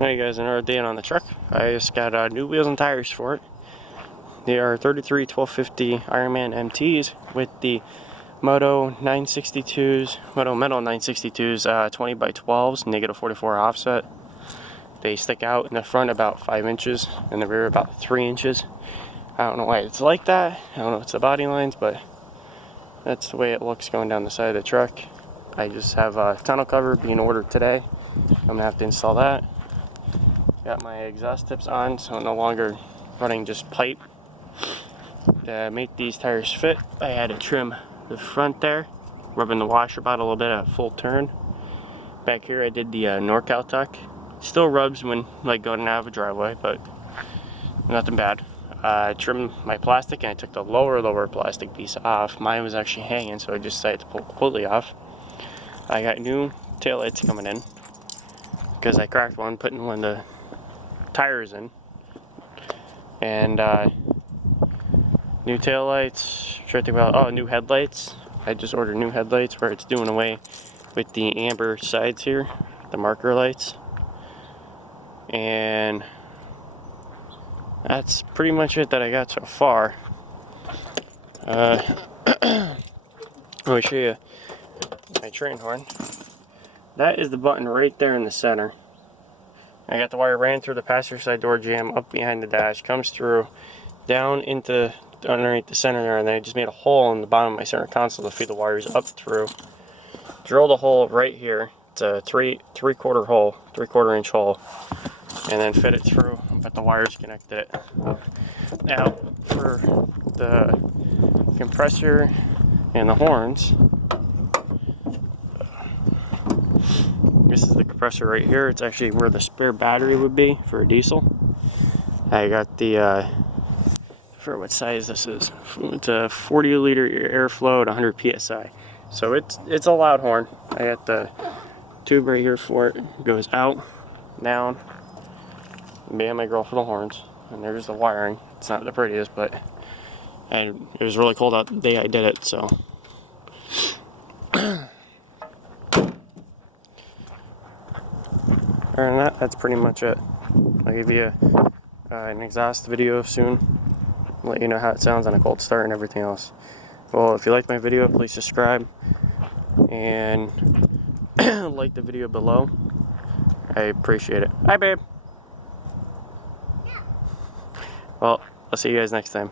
Alright guys, another day on the truck. I just got new wheels and tires for it. They are 33 1250 Ironman MTs with the Moto 962s, Moto Metal 962s, 20 by 12s, negative 44 offset. They stick out in the front about 5 inches, in the rear about 3 inches. I don't know why it's like that. I don't know if it's the body lines, but that's the way it looks going down the side of the truck. I just have a tonneau cover being ordered today. I'm gonna have to install that. Got my exhaust tips on, so I'm no longer running just pipe. To make these tires fit, I had to trim the front there, rubbing the washer about a little bit at full turn. Back here I did the NorCal tuck. Still rubs when like going out of a driveway, but nothing bad. I trimmed my plastic and I took the lower plastic piece off. Mine was actually hanging, so I just decided to pull it completely off. I got new taillights coming in because I cracked one putting one of the tires in, and new taillights. Trying to think about new headlights. I just ordered new headlights where it's doing away with the amber sides here, the marker lights, and that's pretty much it that I got so far. Let me show you my train horn. That is the button right there in the center. I got the wire ran through the passenger side door jamb up behind the dash, comes through down into underneath the center there, and then I just made a hole in the bottom of my center console to feed the wires up through. Drilled a hole right here. It's a three-quarter hole, 3/4 inch hole, and then fit it through and put the wires connected it. Now for the compressor and the horns, this is the compressor right here. It's actually where the spare battery would be for a diesel. I got the, for what size this is. It's a 40 liter airflow at 100 psi. So it's a loud horn. I got the tube right here for it. It goes out, down. Me and my girl for the horns. And there's the wiring. It's not the prettiest, but and it was really cold out the day I did it, so. Other than that, that's pretty much it. I'll give you an exhaust video soon. Let you know how it sounds on a cold start and everything else. Well, if you like my video, please subscribe and like the video below. I appreciate it. Hi, babe. Well, I'll see you guys next time.